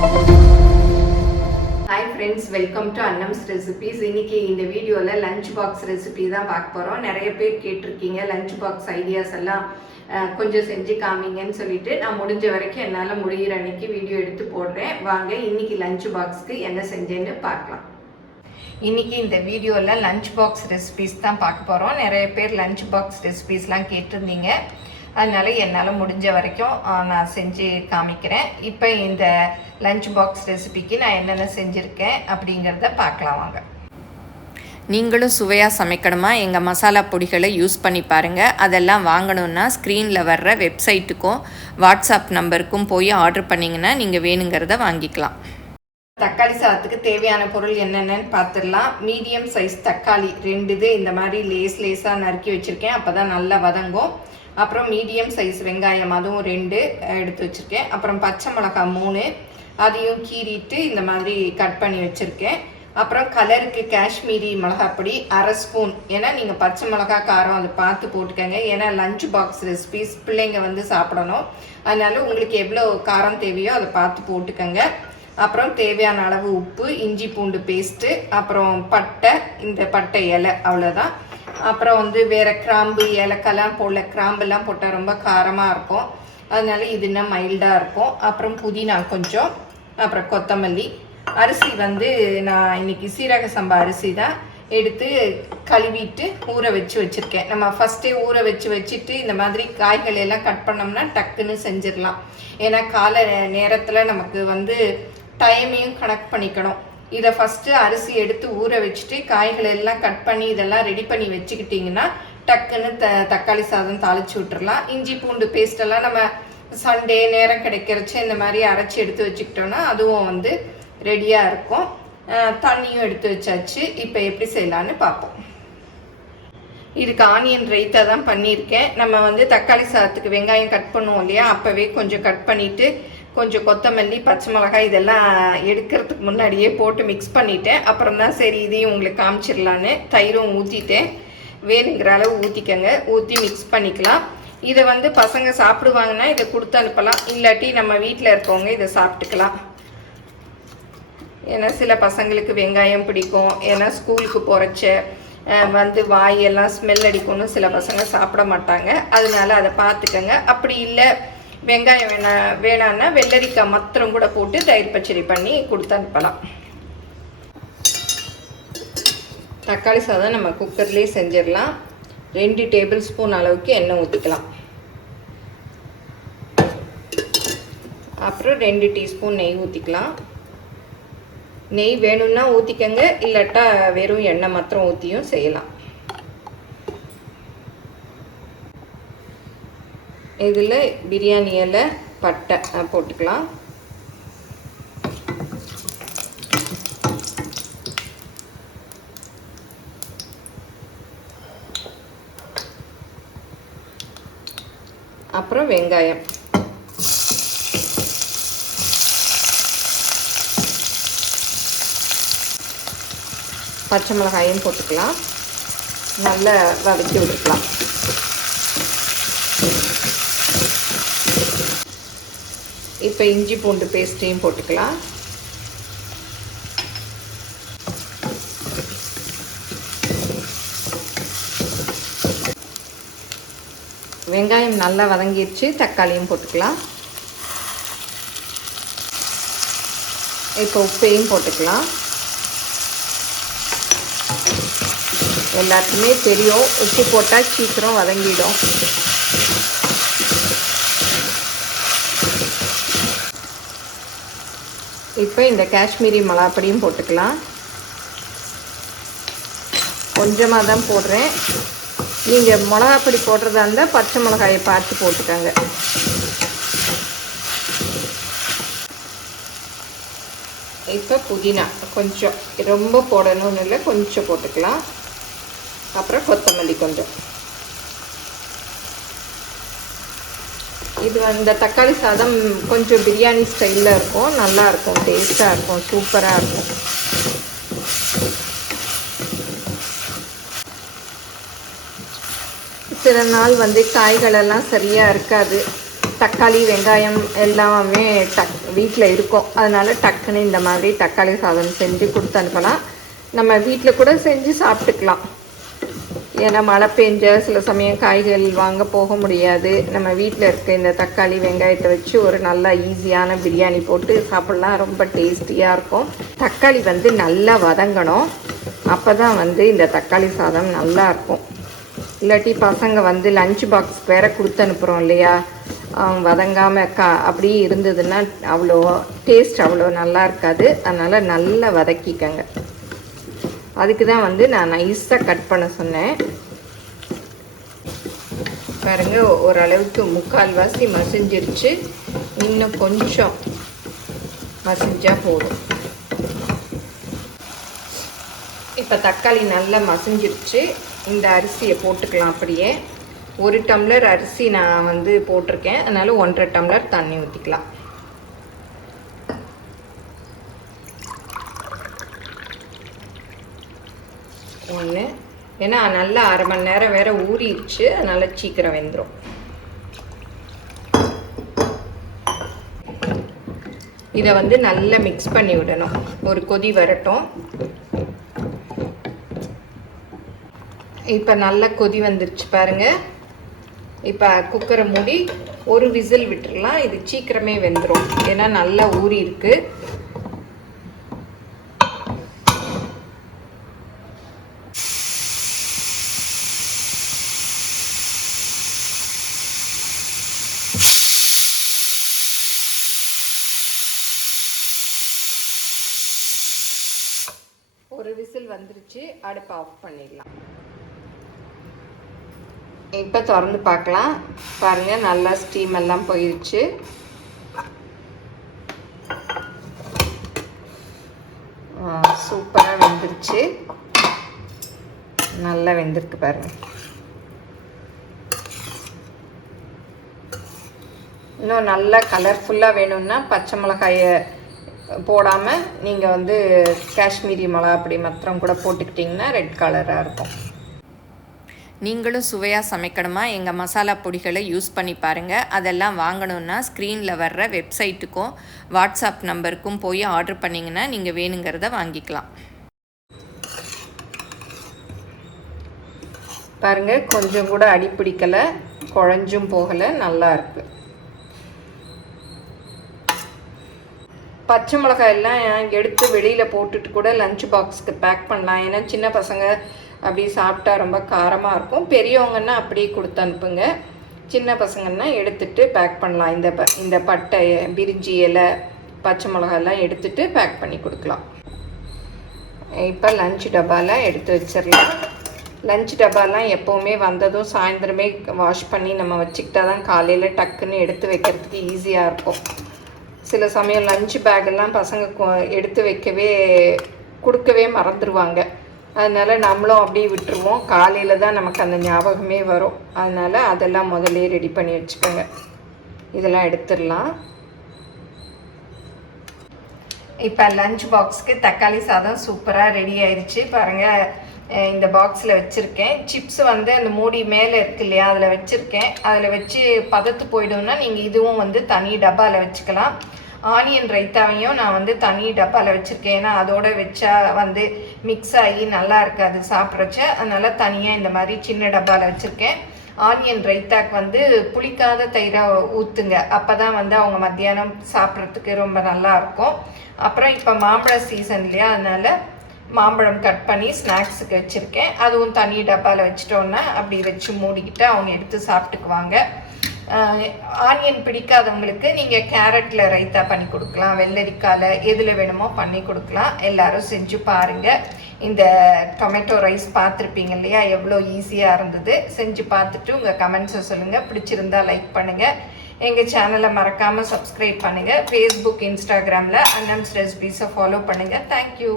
Hi friends, welcome to Annam's Recipes. இன்னைக்கு இந்த வீடியோல லஞ்ச் பாக்ஸ் ரெசிபி தான் பார்க்க போறோம். நிறைய பேர் கேட்டிருக்கீங்க லஞ்ச் பாக்ஸ் ஐடியாஸ் எல்லாம் கொஞ்சம் செஞ்சு காமிங்கன்னு சொல்லிட்டு நான் முடிஞ்ச வரைக்கும் என்னால் முடிகிற அன்னைக்கு வீடியோ எடுத்து போடுறேன். வாங்க இன்னைக்கு லஞ்ச் பாக்ஸ்க்கு என்ன செஞ்சேன்னு பார்க்கலாம். இன்னைக்கு இந்த வீடியோவில் லஞ்ச் பாக்ஸ் ரெசிபிஸ் தான் பார்க்க போகிறோம். நிறைய பேர் லஞ்ச் பாக்ஸ் ரெசிபிஸ்லாம் கேட்டிருந்தீங்க. அதனால் என்னால் முடிஞ்ச வரைக்கும் நான் செஞ்சு காமிக்கிறேன். இப்போ இந்த லஞ்ச் பாக்ஸ் ரெசிபிக்கு நான் என்னென்ன செஞ்சுருக்கேன் அப்படிங்கிறத பார்க்கலாம் வாங்க. நீங்களும் சுவையாக சமைக்கணுமா எங்கள் மசாலா பொடிகளை யூஸ் பண்ணி பாருங்கள். அதெல்லாம் வாங்கணுன்னா ஸ்க்ரீனில் வர்ற வெப்சைட்டுக்கும் வாட்ஸ்அப் நம்பருக்கும் போய் ஆர்டர் பண்ணிங்கன்னா நீங்கள் வேணுங்கிறத வாங்கிக்கலாம். தக்காளி சாதத்துக்கு தேவையான பொருள் என்னென்னு பார்த்துடலாம். மீடியம் சைஸ் தக்காளி 2 இந்த மாதிரி லேஸாக நறுக்கி வச்சுருக்கேன், அப்போ தான் நல்லா வதங்கும். அப்புறம் மீடியம் சைஸ் வெங்காயம் அதுவும் 2 எடுத்து வச்சுருக்கேன். அப்புறம் பச்சை மிளகாய் 3 அதையும் கீறிட்டு இந்த மாதிரி கட் பண்ணி வச்சுருக்கேன். அப்புறம் கலருக்கு காஷ்மீரி மிளகாப்பொடி 1/2 ஸ்பூன். ஏன்னா நீங்கள் பச்சை மிளகாய் காரம் அதை பார்த்து போட்டுக்கோங்க. ஏன்னா லஞ்ச் பாக்ஸ் ரெசிபிஸ் பிள்ளைங்க சாப்பிடணும். அதனால உங்களுக்கு எவ்வளோ காரம் தேவையோ அதை பார்த்து போட்டுக்கோங்க. அப்புறம் தேவையான அளவு உப்பு, இஞ்சி பூண்டு பேஸ்ட்டு, அப்புறம் பட்டை, இந்த பட்டை இலை, அவ்வளோதான். அப்புறம் வேறு கிராம்பு ஏலக்காய்லாம் போடல. கிராம்புலாம் போட்டால் ரொம்ப காரமாக இருக்கும், அதனால இது இன்னும் மைல்டாக இருக்கும். அப்புறம் புதினா கொஞ்சம், அப்புறம் கொத்தமல்லி. அரிசி நான் இன்றைக்கி சீரக சம்பா அரிசி தான் எடுத்து கழுவிட்டு ஊற வச்சுருக்கேன். நம்ம ஃபஸ்ட்டே ஊற வச்சுட்டு இந்த மாதிரி காய்கள் எல்லாம் கட் பண்ணோம்னா டக்குன்னு செஞ்சிடலாம். ஏன்னா காலை நேரத்தில் நமக்கு டைமையும் கனெக்ட் பண்ணிக்கணும். இதை ஃபஸ்ட்டு அரிசி எடுத்து ஊற வச்சுட்டு காய்கள் எல்லாம் கட் பண்ணி இதெல்லாம் ரெடி பண்ணி வச்சுக்கிட்டிங்கன்னா டக்குன்னு தக்காளி சாதம் தாளித்து விட்டுறலாம். இஞ்சி பூண்டு பேஸ்டெல்லாம் நம்ம சண்டே நேரம் கிடைக்கிறச்சு இந்த மாதிரி அரைச்சி எடுத்து வச்சுக்கிட்டோன்னா அதுவும் ரெடியாக இருக்கும். தண்ணியும் எடுத்து வச்சாச்சு. இப்போ எப்படி செய்யலான்னு பார்ப்போம். இதுக்கு ஆனியன் ரைத்தா தான் பண்ணியிருக்கேன். நம்ம தக்காளி சாதத்துக்கு வெங்காயம் கட் பண்ணுவோம் இல்லையா, அப்போவே கொஞ்சம் கட் பண்ணிவிட்டு கொஞ்சம் கொத்தமல்லி, பச்சை மிளகாய் இதெல்லாம் எடுக்கிறதுக்கு முன்னாடியே போட்டு மிக்ஸ் பண்ணிவிட்டேன். அப்புறம் தான் சரி இதையும் உங்களுக்கு காமிச்சிடலான்னு தயிரும் ஊற்றிட்டேன். வேணுங்கிற அளவு ஊற்றிக்கங்க, ஊற்றி மிக்ஸ் பண்ணிக்கலாம். இதை பசங்க சாப்பிடுவாங்கன்னா இதை கொடுத்து அனுப்பலாம், இல்லாட்டி நம்ம வீட்டில் இருக்கவங்க இதை சாப்பிட்டுக்கலாம். ஏன்னா சில பசங்களுக்கு வெங்காயம் பிடிக்கும், ஏன்னா ஸ்கூலுக்கு போகிறச்ச வாயெல்லாம் ஸ்மெல் அடிக்கும்னு சில பசங்க சாப்பிட மாட்டாங்க. அதனால அதை பார்த்துக்கங்க. அப்படி இல்லை வெங்காயம் வேணான்னா வெள்ளரிக்காய் மாத்திரம் கூட போட்டு தயிர் பச்சடி பண்ணி கொடுத்து அனுப்பலாம். தக்காளி சாதம் நம்ம குக்கர்லேயே செஞ்சிடலாம். 2 டேபிள் ஸ்பூன் அளவுக்கு எண்ணெய் ஊற்றிக்கலாம். அப்புறம் 2 டீஸ்பூன் நெய் ஊற்றிக்கலாம். நெய் வேணும்னா ஊற்றிக்கங்க, இல்லாட்டா வெறும் எண்ணெய் மாத்திரம் ஊற்றியும் செய்யலாம். இதில் பிரியாணி இலை, பட்டை போட்டுக்கலாம். அப்புறம் வெங்காயம், பச்சை மிளகாயும் போட்டுக்கலாம். நல்லா வதக்கி விட்டுக்கலாம். இப்போ இஞ்சி பூண்டு பேஸ்ட்டையும் போட்டுக்கலாம். வெங்காயம் நல்லா வதங்கிடுச்சு. தக்காளியும் போட்டுக்கலாம். இப்போ உப்பையும் போட்டுக்கலாம். எல்லாத்துக்குமே தெரியும் உப்பு போட்டால் சீக்கிரம் வதங்கிடும். இப்போ இந்த காஷ்மீரி மிளகாப்பொடியும் போட்டுக்கலாம். கொஞ்சமாக தான் போடுறேன். நீங்கள் மிளகாப்பொடி போடுறதா இருந்தால் பச்சை மிளகாயை பார்த்து போட்டுக்கோங்க. இப்போ புதினா கொஞ்சம், ரொம்ப போடணும்னு இல்லை, கொஞ்சம் போட்டுக்கலாம். அப்புறம் கொத்தமல்லி கொஞ்சம். இது இந்த தக்காளி சாதம் கொஞ்சம் பிரியாணி ஸ்டைலில் இருக்கும், நல்லாயிருக்கும், டேஸ்ட்டாக இருக்கும், சூப்பராக இருக்கும். சில நாள் காய்களெல்லாம் சரியாக இருக்காது, தக்காளி வெங்காயம் எல்லாமே வீட்டில் இருக்கும். அதனால் டக்குன்னு இந்த மாதிரி தக்காளி சாதம் செஞ்சு கொடுத்து அனுப்பலாம். நம்ம வீட்டில் கூட செஞ்சு சாப்பிட்டுக்கலாம். ஏன்னா மழை பெஞ்ச சில சமயம் காய்கறிகள் வாங்க போக முடியாது. நம்ம வீட்டில் இருக்க இந்த தக்காளி வெங்காயத்தை வச்சு ஒரு நல்லா ஈஸியான பிரியாணி போட்டு சாப்பிட்லாம். ரொம்ப டேஸ்டியாக இருக்கும். தக்காளி நல்லா வதங்கணும். அப்போ தான் இந்த தக்காளி சாதம் நல்லாயிருக்கும். இல்லாட்டி பசங்க லஞ்ச் பாக்ஸ் வேறு கொடுத்து அனுப்புகிறோம் இல்லையா, வதங்காமல் அப்படியே இருந்ததுன்னா அவ்வளோ டேஸ்ட் அவ்வளோ நல்லா இருக்காது. அதனால் நல்லா வதக்கிக்கங்க. அதுக்கு தான் நான் நைஸாக கட் பண்ண சொன்னேன். பாருங்கள், ஓரளவுக்கு முக்கால்வாசி மசிஞ்சிருச்சு. இன்னும் கொஞ்சம் மசிஞ்சால் போதும். இப்போ தக்காளி நல்லா மசிஞ்சிருச்சு. இந்த அரிசியை போட்டுக்கலாம். அப்படியே 1 டம்ளர் அரிசி நான் போட்டிருக்கேன். அதனால் 1.5 டம்ளர் தண்ணி ஊற்றிக்கலாம். ஒன்று, ஏன்னா நல்லா அரை மணி நேரம் வேறு ஊறிடுச்சு. அதனால் சீக்கிரம் வெந்துடும். இதை நல்லா மிக்ஸ் பண்ணி விடணும். ஒரு கொதி வரட்டும். இப்போ நல்லா கொதி வந்துருச்சு பாருங்கள். இப்போ குக்கரை மூடி ஒரு விசில் விட்டுடலாம். இது சீக்கிரமே வெந்துடும். ஏன்னா நல்லா ஊறி இருக்கு. ஒரு விசில் வந்துருச்சு. அடுப்பை ஆஃப் பண்ணிடலாம். இப்போ திறந்து பார்க்கலாம். பாருங்கள், நல்லா ஸ்டீம் எல்லாம் போயிடுச்சு. சூப்பராக வெந்துருச்சு. நல்லா வெந்திருக்கு பாருங்கள். இன்னும் நல்லா கலர்ஃபுல்லாக வேணும்னா பச்சை மிளகாயை போடாமல் நீங்கள் காஷ்மீரி மிளகா அப்படி மாத்திரம் கூட போட்டுக்கிட்டிங்கன்னா ரெட் கலராக இருக்கும். நீங்களும் சுவையாக சமைக்கணுமா எங்கள் மசாலா பொடிகளை யூஸ் பண்ணி பாருங்கள். அதெல்லாம் வாங்கணுன்னா ஸ்க்ரீனில் வர்ற வெப்சைட்டுக்கும் வாட்ஸ்அப் நம்பருக்கும் போய் ஆர்டர் பண்ணிங்கன்னா நீங்கள் வேணுங்கிறத வாங்கிக்கலாம். பாருங்கள், கொஞ்சம் கூட அடி பிடிக்கலை, குழஞ்சும் போகலை, நல்லா இருக்குது. பச்சை மிளகாய் எல்லாம் எடுத்து வெளியில் போட்டுட்டு கூட லஞ்ச் பாக்ஸுக்கு பேக் பண்ணலாம். ஏன்னா சின்ன பசங்க அப்படி சாப்பிட்டா ரொம்ப காரமாக இருக்கும். பெரியவங்கன்னா அப்படியே கொடுத்து அனுப்புங்க. சின்ன பசங்கன்னா எடுத்துகிட்டு பேக் பண்ணலாம். இந்த பட்டை, பிரிஞ்சி இலை, பச்சை மிளகாயெல்லாம் எடுத்துகிட்டு பேக் பண்ணி கொடுக்கலாம். இப்போ லஞ்ச் டப்பாலாம் எடுத்து வச்சிடலாம். லஞ்ச் டப்பாலாம் எப்போவுமே வந்ததும் சாயந்தரமே வாஷ் பண்ணி நம்ம வச்சுக்கிட்டா தான் காலையில் டக்குன்னு எடுத்து வைக்கிறதுக்கு ஈஸியாக இருக்கும். சில சமயம் லஞ்ச் பேக்கெல்லாம் பசங்க எடுத்து கொடுக்கவே மறந்துடுவாங்க. அதனால் நம்மளும் அப்படியே விட்டுருவோம். காலையில் தான் நமக்கு அந்த ஞாபகமே வரும். அதனால் அதெல்லாம் முதல்ல ரெடி பண்ணி வச்சுக்கோங்க. இதெல்லாம் எடுத்துடலாம். இப்போ லஞ்ச் பாக்ஸுக்கு தக்காளி சாதம் சூப்பராக ரெடி ஆயிடுச்சு. பாருங்கள், இந்த பாக்ஸில் வச்சுருக்கேன். சிப்ஸ் அந்த மூடி மேலே இருக்கு இல்லையா, அதில் வச்சுருக்கேன். அதில் வச்சு பதத்து போயிடும்னா நீங்கள் இதுவும் தனி டப்பாவில் வச்சுக்கலாம். ஆனியன் ரைத்தாவையும் நான் தனி டப்பாவில் வச்சுருக்கேன். ஏன்னா அதோடு வச்சா மிக்ஸ் ஆகி நல்லா இருக்காது சாப்பிட்றச்ச. அதனால் தனியாக இந்த மாதிரி சின்ன டப்பாவில் வச்சுருக்கேன். ஆனியன் ரைத்தாக்கு புளிக்காத தயிரை ஊற்றுங்க. அப்போ தான் அவங்க மத்தியானம் சாப்பிட்றதுக்கு ரொம்ப நல்லாயிருக்கும். அப்புறம் இப்போ மாம்பழ சீசன் இல்லையா, அதனால் மாம்பழம் கட் பண்ணி ஸ்நாக்ஸுக்கு வச்சுருக்கேன். அதுவும் தனி டப்பாவில் வச்சிட்டோன்னா அப்படி வச்சு மூடிக்கிட்டு அவங்க எடுத்து சாப்பிட்டுக்குவாங்க. ஆனியன் பிடிக்காதவங்களுக்கு நீங்கள் கேரட்டில் ரைத்தா பண்ணி கொடுக்கலாம், வெள்ளரிக்காயில் எதில் வேணுமோ பண்ணி கொடுக்கலாம். எல்லோரும் செஞ்சு பாருங்கள். இந்த டொமேட்டோ ரைஸ் பார்த்துருப்பீங்க இல்லையா, எவ்வளோ ஈஸியாக இருந்தது. செஞ்சு பார்த்துட்டு உங்கள் கமெண்ட்ஸை சொல்லுங்கள். பிடிச்சிருந்தா லைக் பண்ணுங்கள். எங்கள் சேனலை மறக்காமல் சப்ஸ்கிரைப் பண்ணுங்கள். ஃபேஸ்புக், இன்ஸ்டாகிராமில் அன்னம்ஸ் ரெசிபீஸை ஃபாலோ பண்ணுங்கள். தேங்க்யூ.